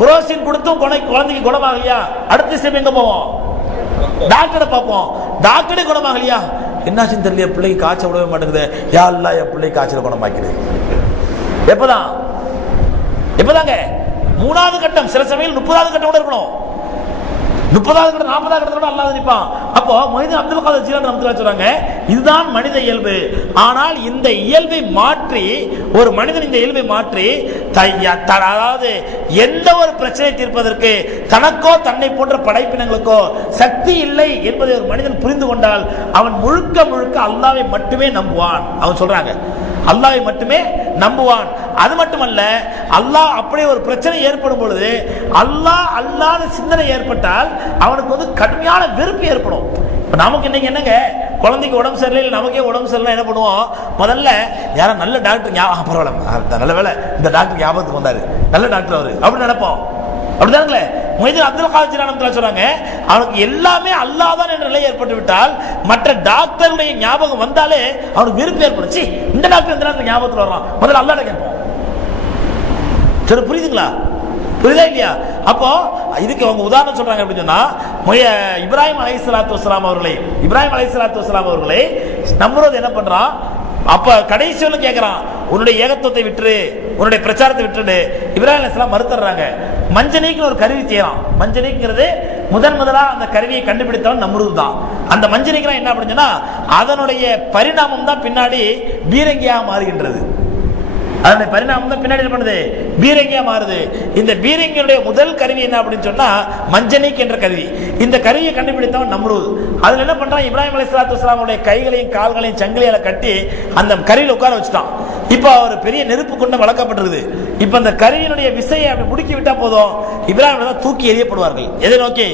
குரோசின் கொடுத்தும் குழந்தைக்கு குணமாகலையா, அடுத்த ஸ்டெப் எங்க போவோம்? டாக்டரை பார்ப்போம். டாக்டரே குணமாகலையா, என்னாச்சுன்னு தெரியல, பிள்ளைக்கு காய்ச்சல் விடவே மாட்டேங்குது, யா அல்லாஹ் என் பிள்ளைக்கு காய்ச்சல் குணமாக்கிடு. எப்பதாங்க 3வது கட்டம், சில சமயம் 30வது கட்டம் கூட இருக்கணும், 30வது கட்டம் 40வது கட்டத்தோட அல்லாஹ் நிப்பான். அப்போ மொய்தீன் அப்துல் காதர் ஜீலானி ரஹ்மத்துல்லாஹி சொல்றாங்க, இதுதான் மனித இயல்பு. ஆனால் இந்த இயல்பை மாற்றி ஒரு மனிதன் இந்த இயல்பை மாற்றி அதாவது எந்த ஒரு பிரச்சனை தீர்ப்பதற்கு தனக்கோ தன்னை போன்ற படைப்பினங்களுக்கோ சக்தி இல்லை என்பதை ஒரு மனிதன் புரிந்து கொண்டால் அவன் முழுக்க முழுக்க அல்லாஹ்வை மட்டுமே நம்புவான். அவன் சொல்றாங்க அல்லாஹ்வை மட்டுமே நம்புவான். அது மட்டுமல்ல, அல்லாஹ் அப்படியே ஒரு பிரச்சனை ஏற்படும் பொழுது அல்லாஹ் அல்லாத சிந்தனை ஏற்பட்டால் அவனுக்கு வந்து கடுமையான வெறுப்பு ஏற்படும். இப்ப நமக்கு இன்னைக்கு என்னங்க, குழந்தைக்கு உடம்பு சரியில்லை, நமக்கே உடம்பு சரியில்லை, என்ன பண்ணுவோம்? முதல்ல யாரும் நல்ல டாக்டர் பரவாயில்ல, நல்ல வேலை இந்த டாக்டர் ஞாபகத்துக்கு வந்தாரு, நல்ல டாக்டர் அவரு அப்படின்னு நினைப்போம். அப்படிதாங்களே மொய்தீன் அப்துல் காதர் ஜீலானி ரஹ்மத்துல்லாஹி சொல்றாங்க, அவனுக்கு எல்லாமே அல்லாஹ் தான் என்ற நிலை ஏற்பட்டு விட்டால் மற்ற டாக்டருடைய ஞாபகம் வந்தாலே அவனுக்கு வெறுப்பு ஏற்படுச்சு. இந்த டாக்டர் எந்த நேரத்தில் ஞாபகத்தில் வர்றான், முதல்ல அல்லாஹ்ட கேட்போம். சரி, புரியுதுங்களா? புரியுதா இல்லையா? அப்போ இதுக்கு அவங்க உதாரணம் சொல்றாங்க அப்படின்னு சொன்னா, இப்ராஹிம் அலைஹிஸ்ஸலாத்து வஸ்ஸலாம் அவர்களை நம்ரூத் என்ன பண்றான்? அப்ப கடைசியில கேட்கிறான், உன்னுடைய ஏகத்துவத்தை விட்டுரு, உன்னுடைய பிரச்சாரத்தை விட்டுரு. இப்ராஹிம் அலைஹிஸ்ஸலாம் மறுத்துறாங்க. மஞ்சனீக்கு ஒரு கருவி செய்யறான். மஞ்சனீங்கிறது முதலா அந்த கருவியை கண்டுபிடித்தவன் நம்ரூத் தான். அந்த மஞ்சனீக்கு என்ன அப்படின்னா அதனுடைய பரிணாமம் தான் பின்னாடி பீரங்கியாக மாறுகின்றது. அதனுடைய பரிணாமம் தான் பின்னாடி பண்ணுது, பீரங்கியா மாறுது. இந்த பீரங்கியுடைய முதல் கருவி என்ன அப்படின்னு சொன்னா மஞ்சனீக் என்ற கருவி. இந்த கருவியை கண்டுபிடித்தவன் நம்ரூத். அதுல என்ன பண்றான், இப்ராஹிம் அலைஹிஸ்ஸலாத்து வஸ்ஸலாமுடைய கைகளையும் கால்களையும் சங்கிலியால கட்டி அந்த கருவியில் உட்கார வச்சுட்டான். இப்ப அவர் பெரிய நெருப்பு கொண்டு வளர்க்கப்பட்டிருக்குது. இப்ப அந்த கருவியினுடைய விசையை அப்படி முடுக்கி விட்டா போதும், இப்ராஹிம் தான் தூக்கி எறியப்படுவார்கள். எதை நோக்கி?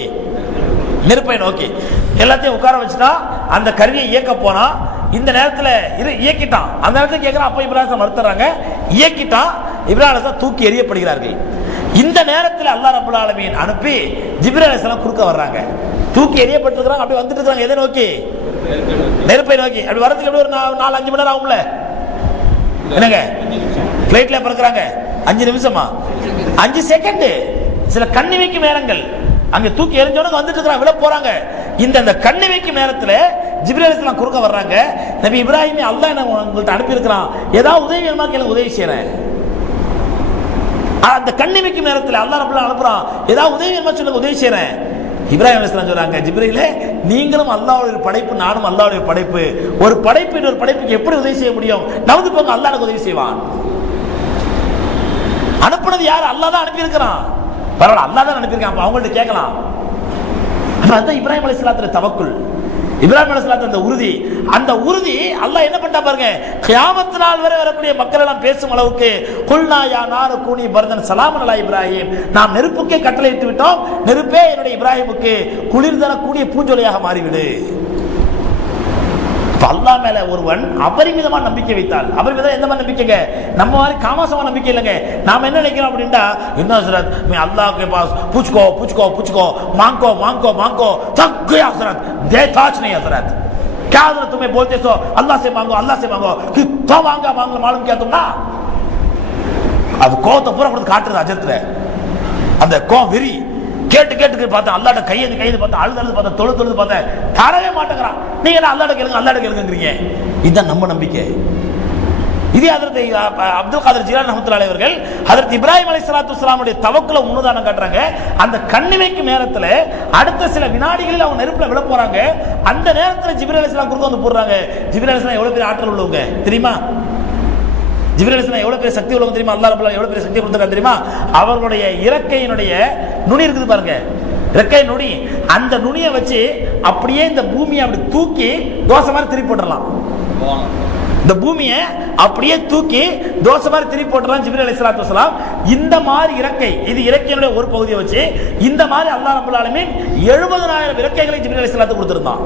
நெருப்பை நோக்கி. எல்லாத்தையும் உட்கார வச்சுட்டா அந்த கருவியை இயக்க போனா, இந்த நேரத்தில் இயக்கிட்டான். அந்த நேரத்தில் கேட்கிறான், அப்ப இப்ராஹிம் மறுத்துறாங்க, இயக்கிட்டான். இப்ராஹிம் தூக்கி எறியப்படுகிறார்கள். இந்த நேரத்தில் அல்லாஹ் ரப்பல் ஆலமீன் அனுப்பி ஜிப்ரீல் அலைஹிஸ்ஸலாம் குறுக்க வர்றாங்க. தூக்கி எறியப்பட்டிருக்கிறாங்க, அப்படி வந்துட்டு இருக்காங்க. எதை நோக்கி? நெருப்பை நோக்கி. அப்படி வரதுக்கு எப்படி ஒரு 4-5 மணி நேரம் ஆகும்ல? என்னங்க, பிளைட்ல பறக்குறாங்க 5 நிமிஷமா? 5 செகண்ட். சில கண்ணி வைக்கும் நேரங்கள். அங்க தூக்கி எறிஞ்சோட வந்துட்டு இருக்காங்க, விட போறாங்க. இந்த கண்ணி வைக்கும் நேரத்தில் ஜிப்ரீல் அலைஹிஸ்ஸலாம் குறுக்க வர்றாங்க. நபி இப்ராஹிம், அல்லாஹ் என்ன உங்கள்ட்ட அனுப்பி இருக்கிறான், ஏதாவது உதவி வேணுமா கேளுங்க, உதவி செய்யறேன். அந்த கண்ணி வைக்கும் நேரத்தில் அல்லாஹ் ரப்பல் அனுப்புறான், ஏதாவது உதவி வேணுமா சொல்லுங்க, உதவி செய்யறேன். இப்ராஹிம் அலைஹிஸ்ஸலாம் சொல்றாங்க, ஜிப்ரீலே நீங்களும் அல்லாஹ்வுடைய படைப்பு, நானும் அல்லாஹ்வுடைய படைப்பு. ஒரு படைப்பு இன்னொரு படைப்புக்கு எப்படி உதவி செய்ய முடியும்? நவுந்து போங்க, அல்லாஹ் எனக்கு உதவி செய்வான். அனுப்புனது யார்? அல்லாஹ் தான் அனுப்பி இருக்கிறான். பரவாயில்ல, அல்லாஹ் தான் அனுப்பியிருக்கான். அப்ப அவங்கள்ட்ட கேட்கலாம். அதுதான் இப்ராஹிம் அலைஹிஸ்ஸலாத்துடைய தவக்குல், இப்ராஹிம் அலைஹிஸ்ஸலாம் அந்த உறுதி. அந்த உறுதி அல்லாஹ் என்ன பண்ணா பாருங்க, கியாமத் நாள் வரை வரக்கூடிய மக்கள் எல்லாம் பேசும் அளவுக்கு குல்னா யா நாரு கூனி பர்தன் சலாமன் அலா இப்ராஹிம், நாம் நெருப்புக்கே கட்டளையிட்டு விட்டோம், நெருப்பே என்னுடைய இப்ராஹிமுக்கு குளிர் தரக்கூடிய பூஞ்சொலியாக மாறிவிடு. அல்லாஹ் மேல ஒருவன் அபரிமிதமான நம்பிக்கை வைத்தால், அபரிமிதம் எந்த மாதிரி நம்பிக்கைங்க? நம்ம மாதிரி காமாசமான நம்பிக்கை இல்லைங்க. நாம என்ன நினைக்கிறோம் அப்படின்னா, என்ன ஹஸரத் मैं अल्लाह के पास पूछको पूछको पूछको मांगो मांगो मांगो थक गया हज़रत, देता नहीं हज़रत, क्या हज़रत तुम्हें बोलते सो अल्लाह से मांगो कितना मांगा मालूम क्या तुम ना? அது கோவத்தை பூரா கொடுத்து காட்டுறது அஜத்துல. அந்த கோவம் வெறி கேட்டு பார்த்தா அல்லாஹ்ட கையெழுந்து பார்த்தா அழுது பார்த்தா தொழுது பார்த்தா தரவே மாட்டேங்கிறான். நீங்க என்ன அல்லாஹ்ட கேளுங்கறீங்க? இதுதான் நம்ம நம்பிக்கை. இதே ஹஜ்ரத் அப்துல் காதர் ஜீலானி ரஹ்மத்துல்லாஹி அவர்கள் ஹஜ்ரத் இப்ராஹிம் அலைஹிஸ்ஸலாத்து வஸ்ஸலாமுடைய தவக்குல முன்னுதாரணம் காட்டுறாங்க. அந்த கண்ணி வைக்கும் நேரத்துல அடுத்த சில வினாடிகளில் அவங்க நெருப்புல விழ போறாங்க. அந்த நேரத்துல ஜிப்ரீல் அலைஹிஸ்ஸலாம் குறுக்க வந்து போடுறாங்க. ஜிப்ரீல் அலைஹிஸ்ஸலாம் எவ்வளவு பெரிய ஆற்றல் உள்ளவங்க தெரியுமா? ஜிப்ரீல் அலைஹிஸ்ஸலாம் எவ்வளவு பெரிய சக்தி உள்ளவங்க தெரியுமா? அல்லாஹ் ரப்பல் எவ்வளவு பெரிய சக்தி கொடுத்திருக்காங்க தெரியுமா? அவர்களுடைய இறக்கையினுடைய நுனி இருக்குது பாருங்க, இறக்கை நுனி, அந்த நுனியை வச்சு அப்படியே இந்த பூமியை அப்படி தூக்கி தோசை மாதிரி திருப்பி போட்டுடலாம். இந்த பூமியை அப்படியே தூக்கி தோசை மாதிரி திருப்பி போட்டுடலாம் ஜிப்ரீல் அலைஹிஸ்ஸலாத்து வஸ்ஸலாம். இந்த மாதிரி இறக்கை, இது இறக்கையினுடைய ஒரு பகுதியை வச்சு இந்த மாதிரி அல்லாஹ் ரப்பல் ஆலமீன் 70,000 இறக்கைகளை ஜிப்ரீல் அலைஹிஸ்ஸலாத்து கொடுத்திருந்தான்.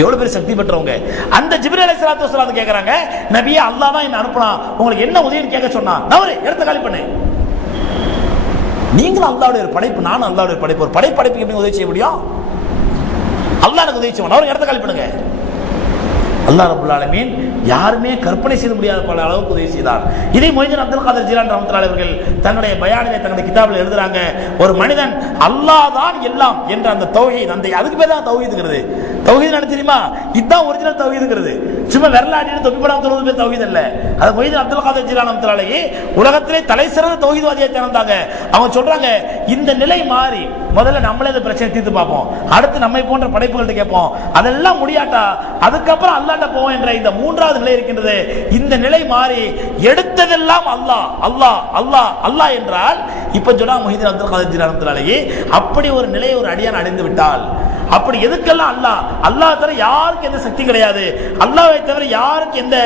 எவ்வளவு பெரிய சக்தி பெற்றவங்க. அந்த ஜிப்ரீல் அலைஹிஸ்ஸலாத்து வஸ்ஸலாம் கேக்குறாங்க, நபியே அல்லாஹ் தான் என்ன அனுப்புனா, உங்களுக்கு என்ன உதவின்னு கேட்க சொன்னா, நவரு இடத்த காலி பண்ணு. நீங்களும் அல்லாஹ்வுடைய ஒரு படைப்பு, நானும் அல்லாஹ்வுடைய படைப்பு. ஒரு படைப்புக்கு எப்படி உதவி செய்ய முடியும்? அல்லாஹ் எனக்கு உதவி செய்வான். நவரு இடத்த காலி பண்ணுங்க. அல்லாஹ் ரப்பல் ஆலமீன் யாருமே கற்பனை செய்ய முடியாத பல அளவுக்கு உதவி செய்தார். இதை மொய்தீன் அப்துல் காதர் ஜீலானி ரஹ்மத்துல்லாஹி அவர்கள் தன்னுடைய பயானிலே தன்னுடைய கிதாபில் எழுதுறாங்க. ஒரு மனிதன் அல்லாஹ் தான் எல்லாம் என்ற அந்த தௌஹீத், அந்த அதுக்கு பேர் தான் தௌஹீதுங்கிறது. தௌஹீத் என்ன தெரியுமா? இதுதான் ஒரிஜினல் தௌஹீதுங்கிறது. சும்மா விரலாடிட்டு தொப்பி படம் சொல்றது பேர் தௌஹீத் அல்ல. அது மொய்தீன் அப்துல் காதர் ஜீலானி ரஹ்மத்துல்லாஹி உலகத்திலே தலை சிறந்த தௌஹீத்வாதியை திறந்தாங்க. அவங்க சொல்றாங்க, இந்த நிலை மாறி முதல்ல நம்மளே இந்த பிரச்சனை தீர்த்து பார்ப்போம், அடுத்து நம்மை போன்ற படைப்புகள்கிட்ட கேட்போம், அதெல்லாம் முடியாட்டா அதுக்கப்புறம் அல்லாஹ்ட்ட போவோம் என்ற இந்த மூன்றாவது நிலை இருக்கின்றது. இந்த நிலை மாறி எடுத்ததெல்லாம் அல்லாஹ் அல்லாஹ் அல்லாஹ் அல்லாஹ் என்றால் இப்ப சொன்னா மொஹிதீன் அப்துல் காதர் ஜீலானி ரஹ்மத்துல்லாஹி அப்படி ஒரு நிலையை ஒரு அடியான் அடைந்து விட்டால், அப்படி எதுக்கெல்லாம் அல்லாஹ் அல்லாஹ் தவிர யாருக்கு எந்த சக்தி கிடையாது, அல்லாஹ்வை தவிர யாருக்கு எந்த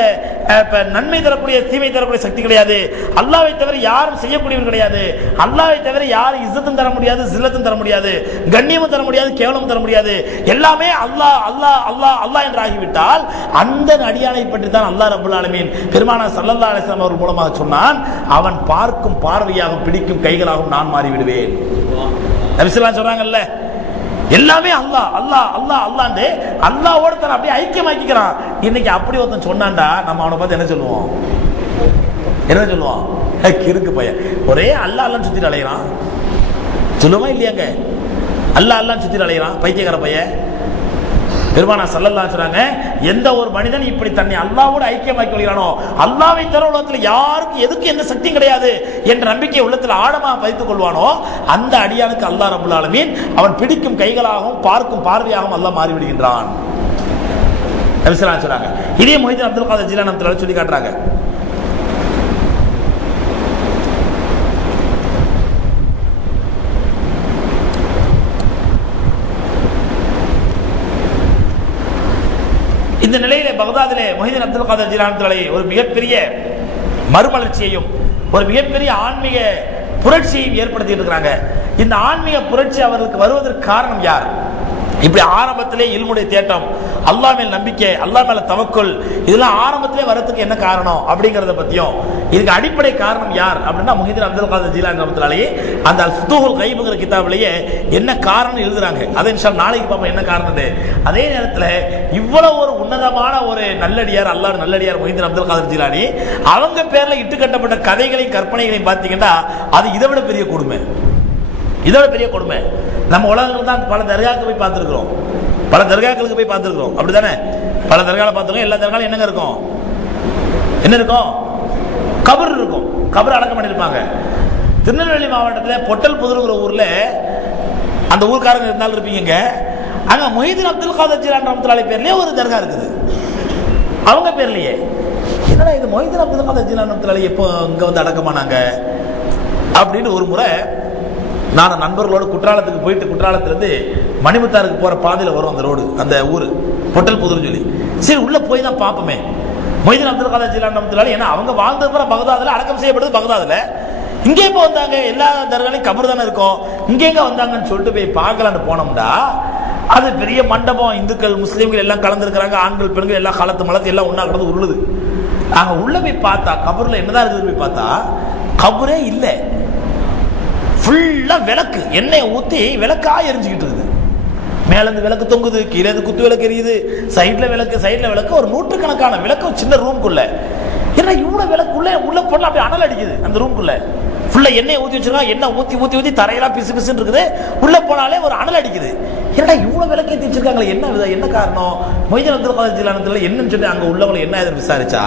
நன்மை தரக்கூடிய தீமை தரக்கூடிய சக்தி கிடையாது, அல்லாஹ்வை தவிர யாரும் செய்யக்கூடியவர் கிடையாது, அல்லாஹ்வை தவிர யாரும் இஸ்ஸத்தும் தர முடியாது, ஜில்லத்தும் தர முடியாது, கண்ணியமும் தர முடியாது, கேவலமும் தர முடியாது, எல்லாமே அல்லாஹ் அல்லாஹ் அல்லாஹ் அல்லாஹ் என்று ஆகிவிட்டால் அந்த அடியானை பற்றி தான் அல்லாஹ் ரப்பல் ஆலமீன் பெருமானார் ஸல்லல்லாஹு அலைஹி வஸல்லம் அவர்கள் மூலமாக சொன்னான், அவன் பார்க்கும் பார்வையாகவும் பிடிக்கும் கைகளாகவும் நான் மாறி விடுவேன். நபி ஸல்லல்லாஹு அலைஹி சொல்றாங்கல்ல, எல்லாமே அல்லாஹ் அல்லாஹ் அல்லாஹ் அல்லாஹ்னு அல்லாஹ்வோட தன்னை அப்படியே ஐக்கியமாக்கிக்கிறான். இன்னைக்கு அப்படி ஒருத்தன் சொன்னான்டா நம்ம அவனை பார்த்து என்ன சொல்லுவோம்? என்ன சொல்லுவோம்? கிறுக்கு பையன், ஒரே அல்லாஹ் அல்லாஹ்னு சுத்திட்டு அலையறான் சொல்லுமா இல்லையாங்க? அல்லாஹ் அல்லாஹ்னு சுத்திட்டு அலையறான் பைத்தியக்கார பையன். பெருமானார் ஸல்லல்லாஹு அலைஹி சொல்றாங்க, எந்த ஒரு மனிதன் இப்படி தன்னை அல்லாஹ்வோடு ஐக்கியமாக்கி கொள்கிறானோ, அல்லாஹ்வை தவிர உலகத்தில் யாருக்கு எதுக்கு எந்த சக்தியும் கிடையாது என்ற நம்பிக்கை உள்ளத்தில் ஆழமாக பதித்துக் கொள்வானோ அந்த அடியானுக்கு அல்லாஹ் ரப்பல் ஆலமீன் அவன் பிடிக்கும் கைகளாகவும் பார்க்கும் பார்வையாகவும் அல்லாஹ் மாறிவிடுகின்றான். நபி ஸல்லல்லாஹு அலைஹி சொல்றாங்க. இதே மொஹிதீன் அப்துல் காதர் ஜீலானி ரஹ்மத்துல்லாஹி சொல்லி காட்டுறாங்க. இந்த நிலையிலே பக்தாதிலே மொஹிதீன் அப்துல் காதர் ஜீலானி ரஹ்மத்துல்லாஹி ஒரு மிகப்பெரிய மறுமலர்ச்சியையும் ஒரு மிகப்பெரிய ஆன்மீக புரட்சியையும் ஏற்படுத்தி இருக்கிறாங்க. இந்த ஆன்மீக புரட்சி அவருக்கு வருவதற்கு காரணம் யார்? இப்படி ஆரம்பத்திலே இல்முடைய தேட்டம், அல்லாஹ் மேல் நம்பிக்கை, அல்லாஹ் மேல தவக்குல், இதெல்லாம் ஆரம்பத்திலே வரதுக்கு என்ன காரணம் அப்படிங்கறத பத்தியும், இதுக்கு அடிப்படை காரணம் யார் அப்படின்னா மொஹிதீன் அப்துல் காதர் ஜீலானி ரஹ்மத்துல்லாஹி அந்த ஃபுதூஹுல் கைப்ங்கிற கிதாபிலேயே என்ன காரணம் எழுதுறாங்க. அதை இன்ஷாஅல்லாஹ் நாளைக்கு பார்ப்போம் என்ன காரணம். அதே நேரத்தில் இவ்வளவு ஒரு உன்னதமான ஒரு நல்லடியார், அல்லாஹ் நல்லடியார் மொஹிதீன் அப்துல் காதர் ஜீலானி, அவங்க பேர்ல இட்டு கட்டப்பட்ட கதைகளையும் கற்பனைகளையும் பார்த்தீங்கன்னா அது இதை விட பெரிய கொடுமை, இதோட பெரிய கொடுமை. நம்ம உலகங்கள் தான் பல தர்காக்களுக்கு போய் பார்த்துருக்கிறோம், பல தர்காக்களுக்கு போய் பார்த்துருக்கிறோம், அப்படித்தானே? பல தர்கால பார்த்துருக்கோம். எல்லா தர்காலும் என்னங்க இருக்கும்? என்ன இருக்கும்? கபர் இருக்கும், கபர் அடக்கம் பண்ணிருப்பாங்க. திருநெல்வேலி மாவட்டத்தில் பொட்டல் புதுங்கிற ஊர்ல அந்த ஊர்க்காரங்க இருந்தாலும் இருப்பீங்க, அங்க மொஹிதீன் அப்துல் காதர் ஜீலானி ரஹ்மத்துல்லாஹி பேர்லயே ஒரு தர்கா இருக்குது, அவங்க பேர்லயே. என்னடா இது மொஹிதீன் அப்துல் காதர் ஜீலானி ரஹ்மத்துல்லாஹி எப்போ இங்க வந்து அடக்கமானாங்க அப்படின்னு ஒரு முறை நான் நண்பர்களோடு குற்றாலத்துக்கு போயிட்டு, குற்றாலத்திலிருந்து மணிமுத்தாருக்கு போற பாதையில வரும் அந்த ரோடு, அந்த ஊர் பொட்டல் புதுன்னு சொல்லி, சரி உள்ள போய் தான் பார்ப்போமே மொஹிதீன் அப்துல் காதர் ஜீலானி ரஹ்மத்துல்லாஹி. ஏன்னா அவங்க வாழ்ந்தது பூரா பகதாதுல, அடக்கம் செய்யப்படுது பகதாதுல, இங்கே இப்போ வந்தாங்க, எல்லா தர்காலையும் கபர் தானே இருக்கும், இங்கே எங்க வந்தாங்கன்னு சொல்லிட்டு போய் பார்க்கலான்னு போனோம்டா அது பெரிய மண்டபம், இந்துக்கள் முஸ்லீம்கள் எல்லாம் கலந்துருக்கிறாங்க, ஆண்கள் பெண்கள் எல்லாம் காலத்து மலத்து எல்லாம் ஒன்னா கிடந்து உருளுது. அங்க உள்ள போய் பார்த்தா கபர்ல என்னதான் இருக்குது, போய் பார்த்தா கபரே இல்லை, ஃபுல்லா விளக்கு, எண்ணெய் ஊத்தி விளக்கா எரிஞ்சுக்கிட்டு இருக்குது. மேல இருந்து விளக்கு தொங்குது, கீழே இருந்து குத்து விளக்கு எரியுது, சைட்ல விளக்கு, சைட்ல விளக்கு, ஒரு நூற்றுக்கணக்கான விளக்கு சின்ன ரூம்குள்ள. ஏன்னா இவ்வளவு விளக்குள்ள உள்ள போனா அப்படியே அனல் அடிக்குது. அந்த ரூம்குள்ள ஃபுல்லா எண்ணெய் ஊத்தி வச்சிருக்காங்க, எண்ணெய் ஊத்தி ஊத்தி ஊத்தி தரையெல்லாம் பிசு பிசுன்னு இருக்குது, உள்ள போனாலே ஒரு அனல் அடிக்குது. என்னடா இவ்வளவு விளக்கு ஏற்றி வச்சிருக்காங்களே, என்ன காரணம்? மொஹிதீன் அப்துல் காதர் ஜீலானி ரஹ்மத்துல்லாஹி என்னன்னு சொல்லி அங்க உள்ளவங்களை என்ன எதுன்னு விசாரிச்சா,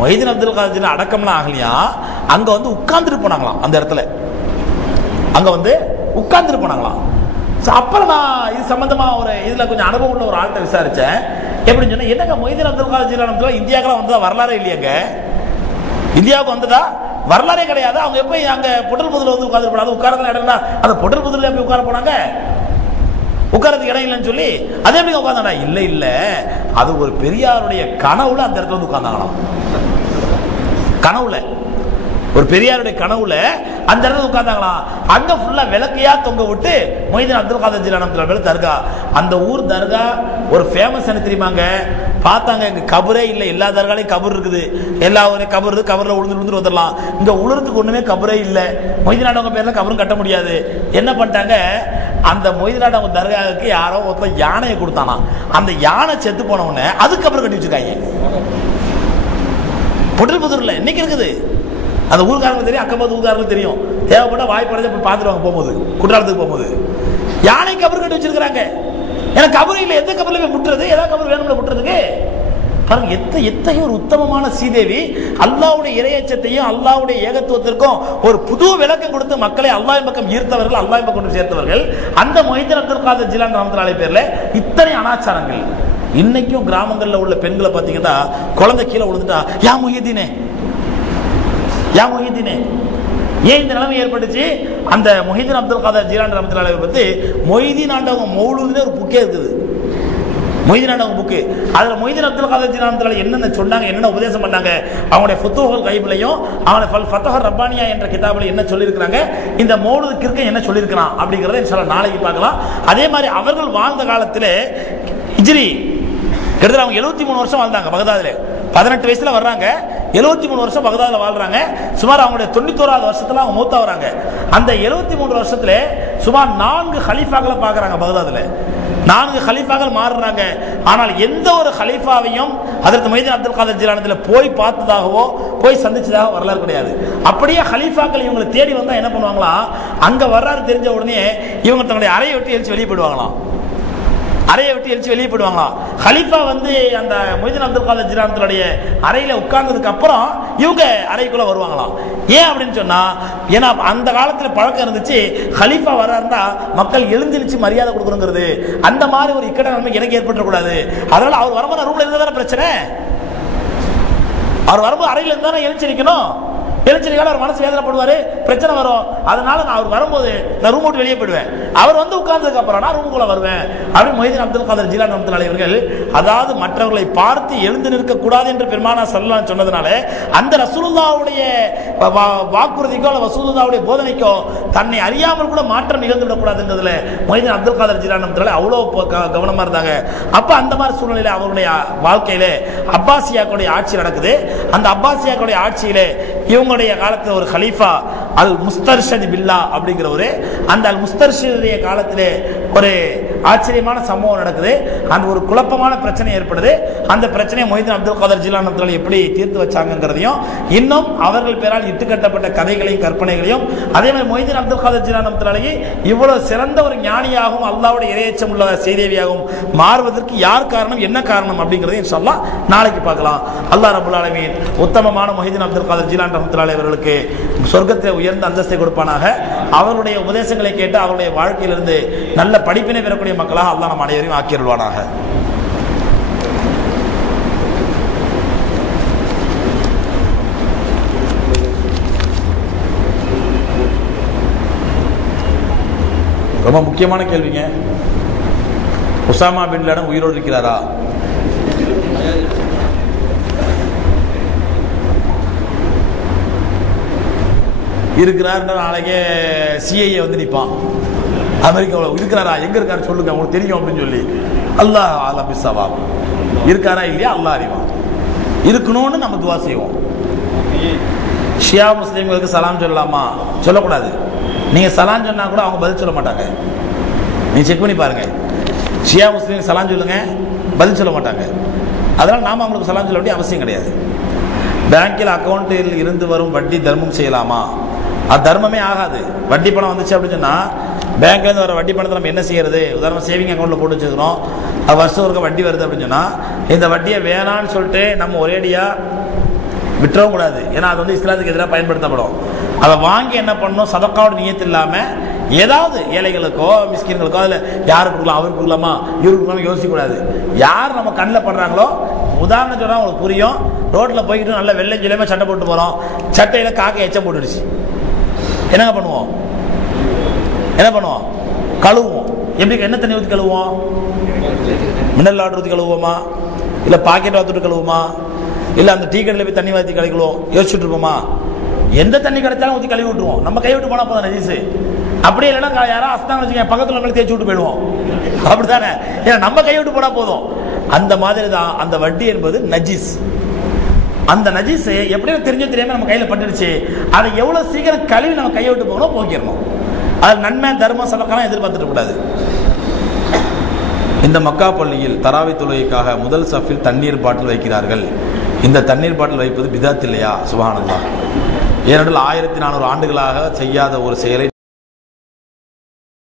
மொஹிதீன் அப்துல் காதர் ஜீலானி அடக்கம்லாம் ஆகலையா, அங்க வந்து உட்கார்ந்துட்டு போனாங்களாம், அந்த இடத்துல அங்க வந்து உட்கார்ந்துட்டு போனாங்களாம். அப்புறம் நான் இது சம்பந்தமா ஒரு இதுல கொஞ்சம் அனுபவம் உள்ள ஒரு ஆள்கிட்ட விசாரிச்சேன். எப்படின்னு சொன்னா, என்னங்க மொஹிதீன் அப்துல் காதர் ஜீலானி ரஹ்மத்துல்லாஹி இந்தியாவுக்கு வந்ததா வரலாறே இல்லையாங்க, இந்தியாவுக்கு வந்ததா வரலாறே கிடையாது. அவங்க எப்ப அங்க பொட்டல் புதுல வந்து உட்கார்ந்து போனாங்க, உட்கார்ந்து இடம்னா அந்த பொட்டல் புதுல எப்படி உட்கார போனாங்க, உட்காரத்துக்கு இடம் இல்லைன்னு சொல்லி அதே எப்படி உட்கார்ந்தாடா? இல்ல இல்ல, அது ஒரு பெரியாருடைய கனவுல அந்த இடத்துல வந்து உட்கார்ந்தாங்களாம். கனவுல, ஒரு பெரியாருடைய கனவுல அந்த இடத்துல உட்கார்ந்தாங்களாம். அங்க ஃபுல்லா விளக்கையா தொங்க விட்டு மொஹிதீன் அப்துல் காதர் ஜீலானி ரஹ்மத்துல்லாஹி தர்கா, அந்த ஊர் தர்கா ஒரு ஃபேமஸ் என்ன தெரியுமாங்க, பார்த்தாங்க, இங்க கபரே இல்லை, எல்லா தர்காலையும் கபர் இருக்குது, எல்லா கபர் கபரில் விழுந்து வந்துடலாம், இங்க உழுறதுக்கு ஒண்ணுமே கபரே இல்லை, மொய்தீன் ஆண்டவங்க பேர்ல கபரும் கட்ட முடியாது. என்ன பண்ணிட்டாங்க, அந்த மொய்தீன் ஆண்டவங்க தர்காவுக்கு யாரோ ஒருத்தர் யானையை கொடுத்தானா, அந்த யானை செத்து போன உடனே அதுக்கு அப்புறம் கட்டி வச்சிருக்காங்க. பொட்டில்புதூர்ல இன்னைக்கு இருக்குது, அந்த ஊருக்காரங்களுக்கு தெரியும், அக்கம்பத்து ஊருக்காரங்களுக்கு தெரியும், தேவைப்பட்ட வாய்ப்படைஞ்ச போய் பார்த்துருவாங்க போகும்போது, குற்றாலத்துக்கு போகும்போது யானை கபர் கட்டி வச்சிருக்காங்க. ஏன்னா கபர் இல்லை, எந்த கபர்ல போய் முட்டுறது, ஏதாவது கபர் வேணும்ல முட்டுறதுக்கு. பாருங்க எத்தகைய ஒரு உத்தமமான ஸ்ரீதேவி அல்லாஹ்வுடைய இறையச்சத்தையும் அல்லாஹ்வுடைய ஏகத்துவத்திற்கும் ஒரு புது விளக்கம் கொடுத்து மக்களை அல்லாஹ்வின் பக்கம் ஈர்த்தவர்கள், அல்லாஹ்வின் பக்கம் சேர்த்தவர்கள். அந்த மொய்தீன் அப்துல் காதர் ஜிலானி ரஹ்மத்துல்லாஹி அலைஹி பேர்ல இத்தனை அனாச்சாரங்கள். இன்னைக்கும் கிராமங்கள்ல உள்ள பெண்களை பார்த்தீங்கன்னா, குழந்தை கீழே விழுந்துட்டா யா முஹிதீனே, யா முஹிதீனே. ஏன் இந்த நிலைமை ஏற்பட்டுச்சு? அந்த மொய்தீன் அப்துல் காதர் ஜிலானி ரஹ்மத்துல்லாஹி அலைஹி பத்தி மொய்தீன் ஆண்டவங்க மௌலூதுன்னு ஒரு புக்கே இருக்குது, மொய்தீன் ஆண்டவங்க புக்கு. அதுல மொய்தீன் அப்துல் காதர் ஜிலானி ரஹ்மத்துல்லாஹி என்னென்ன சொன்னாங்க, என்னென்ன உபதேசம் பண்ணாங்க, அவங்களுடைய ஃபுத்தூஹுல் கைப்லயும் அவங்களுடைய ஃபத்ஹுர் ரப்பானியா என்ற கிதாபில் என்ன சொல்லியிருக்கிறாங்க, இந்த மௌலூது கிறுக்கன் என்ன சொல்லியிருக்கிறான் அப்படிங்கறத இன்ஷாஅல்லாஹ் நாளைக்கு பார்க்கலாம். அதே மாதிரி அவர்கள் வாழ்ந்த காலத்திலே ஹிஜ்ரி கிட்டத்தட்ட அவங்க 73 வருஷம் வாழ்ந்தாங்க பகதாதுல. 18 வயசுல வர்றாங்க, 73 வருஷம் பகதாதுல வாழ்றாங்க. சுமார் அவங்களுடைய 91வது வருஷத்துல அவங்க மூத்தா வராங்க. அந்த 73 வருஷத்துல சுமார் 4 ஹலீஃபாக்களை பார்க்கறாங்க பகதாதுல. 4 ஹலீஃபாக்கள் மாறுறாங்க. ஆனால் எந்த ஒரு ஹலீஃபாவையும் ஹஜ்ரத் மொய்தீன் அப்துல் காதர் ஜிலானில போய் பார்த்ததாகவோ போய் சந்திச்சதாக வரலாறு கிடையாது. அப்படியே ஹலீஃபாக்கள் இவங்களை தேடி வந்தா என்ன பண்ணுவாங்களா, அங்க வர்றாரு தெரிஞ்ச உடனே இவங்க தங்களுடைய அறையை விட்டு எழுச்சி வெளியே போயிடுவாங்களாம், அறையை விட்டு எழுச்சி வெளியே போயிடுவாங்களாம். ஹலீஃபா வந்து அந்த மொய்தீன் அப்துல் காதர் ஜிலானியுடைய அறையில உட்கார்ந்ததுக்கு அப்புறம் இவங்க அறைக்குள்ள வருவாங்களாம். ஏன் அப்படின்னு சொன்னா, ஏன்னா அந்த காலத்துல பழக்கம் இருந்துச்சு, ஹலீஃபா வர்றாருந்தா மக்கள் எழுந்திருச்சு மரியாதை கொடுக்கணுங்கிறது. அந்த மாதிரி ஒரு இக்கட நிலைமை எனக்கு ஏற்பட்டுக்கூடாது. அதனால அவர் வரும்போது ரூம்ல இருந்தா தானே பிரச்சனை, அவர் வரும்போது அறையில இருந்தா எழுச்சிருக்கணும், எழுச்சிருக்கால அவர் மனசு வேதனைப்படுவாரு, பிரச்சனை வரும். அதனால நான் அவர் வரும்போது நான் ரூம் விட்டு வெளியே போயிடுவேன், அவர் வந்து உட்கார்ந்ததுக்கு அப்புறம் நான் ரூமுக்குள்ள வருவேன் அப்படின்னு மொய்தீன் அப்துல் காதர் ஜிலானி ரஹ்மத்துல்லாஹி அவர்கள், அதாவது மற்றவர்களை பார்த்து எழுந்து நிற்க கூடாது என்று பெருமானார் ஸல்லல்லாஹு அலைஹி சொன்னதுனால அந்த ரசூலுல்லாஹ்வுடைய வாக்குறுதிக்கோ ரசூலுல்லாஹ்வுடைய போதனைக்கோ தன்னை அறியாமல் கூட மாற்றம் நிகழ்ந்து விடக்கூடாதுன்றதுல மொய்தீன் அப்துல் காதர் ஜிலானி ரஹ்மத்துல்லாஹி அவ்வளவு கவனமா இருந்தாங்க. அப்ப அந்த மாதிரி சூழ்நிலையில அவருடைய வாழ்க்கையில அப்பாசியாக்களுடைய ஆட்சி நடக்குது. அந்த அப்பாசியாக்களுடைய ஆட்சியில இவங்களுடைய காலத்தில் ஒரு கலீஃபா அல் முஸ்தர்ஷித் பில்லா அப்படிங்கிற ஒரு அந்த அல் முஸ்தர்ஷிதுடைய காலத்திலே ஒரு ஆச்சரியமான சம்பவம் நடக்குது. அந்த ஒரு குழப்பமான பிரச்சனை ஏற்படுது. அந்த பிரச்சனையை மொய்தீன் அப்துல் காதர் ஜிலானி ரஹ்மத்துல்லாஹி எப்படி தீர்த்து வச்சாங்கிறதையும் இன்னும் அவர்கள் பேரால் இட்டுக்கட்டப்பட்ட கதைகளையும் கற்பனைகளையும், அதே மாதிரி மொய்தீன் அப்துல் காதர் ஜிலானி ரஹ்மத்துல்லாஹி இவ்வளவு சிறந்த ஒரு ஞானியாகவும் அல்லாஹ்வுடைய இறையச்சம் உள்ள செய்தேவியாகவும் மாறுவதற்கு யார் காரணம், என்ன காரணம் அப்படிங்கறதை இன்ஷாஅல்லாஹ் நாளைக்கு பார்க்கலாம். அல்லாஹ் ரப்பல் ஆலமீன் உத்தமமான மொய்தீன் அப்துல் காதர் ஜிலானி ரஹ்மத்துல்லாஹி அவர்களுக்கு சொர்க்கத்தில் உயர்ந்த அந்தஸ்தை கொடுப்பானாக. அவருடைய உபதேசங்களை கேட்டு அவருடைய வாழ்க்கையிலிருந்து நல்ல படிப்பினை பெறக்கூடிய மக்களாக அல்லாஹ் நம் அனைவரையும் ஆக்கியருள்வானாக. ரொம்ப முக்கியமான கேள்விங்க. உசாமா பின் லாடன் உயிரோடு இருக்கிறாரா? இருக்கிறார். நாளைக்கே சிஐஏ வந்து நிற்பான், அமெரிக்காவில் இருக்கிறாரா, எங்க இருக்காரு சொல்லுங்க உங்களுக்கு தெரியும் அப்படின்னு சொல்லி. அல்லாஹ் ஆலம் பிஸ்ஸவாப். இருக்காரா இல்லையா அல்லாஹ் அறிவான். இருக்கணும்னு நம்ம துவா செய்வோம். ஷியா முஸ்லீம்களுக்கு சலாம் சொல்லலாமா? சொல்லக்கூடாது. நீங்க சலாம் சொன்னா கூட அவங்க பதில் சொல்ல மாட்டாங்க. நீங்க செக் பண்ணி பாருங்க. ஷியா முஸ்லீம் சலாம் சொல்லுங்க, பதில் சொல்ல மாட்டாங்க. அதனால நாம அவங்களுக்கு சலாம் சொல்ல வேண்டிய அவசியம் கிடையாது. பேங்கில் அக்கௌண்ட்டில் இருந்து வரும் வட்டி தர்மம் செய்யலாமா? அது தர்மமே ஆகாது. வட்டி பணம் வந்துச்சு அப்படின்னு சொன்னா பேங்க்ல இருந்து வர வட்டி பணத்தை நம்ம என்ன செய்யறது? உதாரணம் சேவிங் அக்கௌண்ட்ல போட்டு வச்சுக்கிறோம், அது வருஷம் ஒருக்க வட்டி வருது அப்படின்னு சொன்னா இந்த வட்டியை வேணான்னு சொல்லிட்டு நம்ம ஒரேடியா விட்டுறவும் கூடாது. ஏன்னா அது வந்து இஸ்லாத்துக்கு எதிராக பயன்படுத்தப்படும். அதை வாங்கி என்ன பண்ணணும், சதக்காவோட நியத்து இல்லாம ஏதாவது ஏழைகளுக்கோ மிஸ்கின்களுக்கோ அதில் யாருக்கு கொடுக்கலாம், அவருக்கு கொடுக்கலாமா இவருக்கு கொடுக்கலாமா யோசிக்க கூடாது. யார் நம்ம கண்ணில் படுறாங்களோ, உதாரணம் சொன்னா உங்களுக்கு புரியும். ரோட்ல போய்கிட்டு நல்ல வெள்ளை ஜிலேமா சட்டை போட்டு போறோம், சட்டையில காக்கை எச்சம் போட்டுடுச்சு, என்னங்க பண்ணுவோம்? என்ன பண்ணுவோம்? கழுவுவோம். எப்படி? என்ன தண்ணி ஊற்றி கழுவுவோம்? மினரல் வாட்டர் ஊற்றி கழுவுவோமா, இல்லை பாக்கெட் வாட்டர் கழுவுமா, இல்லை அந்த டீ கடையில் போய் தண்ணி வாத்தி கழுவுவோம்? யோசிச்சுட்டு இருப்போமா? எந்த தண்ணி கிடைச்சாலும் ஊற்றி கழுவி விட்டுருவோம். நம்ம கை விட்டு போனா போதும் நஜீஸு. அப்படி இல்லைன்னா யாராவது அஸ்தாங்க வச்சுக்க பக்கத்தில் தேய்ச்சி விட்டு போயிடுவோம். அப்படித்தானே? ஏன்னா நம்ம கை விட்டு போனா போதும். அந்த மாதிரி தான் அந்த வட்டி என்பது நஜீஸ். அந்த நஜீஸ் எப்படியும் தெரிஞ்சோ தெரியாம நம்ம கையில பட்டுடுச்சு, அதை எவ்வளவு சீக்கிரம் கழுவி நம்ம கையை விட்டு போகணும் போக்கிடணும். அது நன்மை தர்மம் சதக்காலாம் எதிர்பார்த்துட்டு கூடாது. இந்த மக்கா பள்ளியில் தராவி தொழுகைக்காக முதல் சஃபில் தண்ணீர் பாட்டில் வைக்கிறார்கள். இந்த தண்ணீர் பாட்டில் வைப்பது பிதாத் இல்லையா? சுப்ஹானல்லாஹ். ஏனென்றால் 1400 ஆண்டுகளாக செய்யாத ஒரு செயலை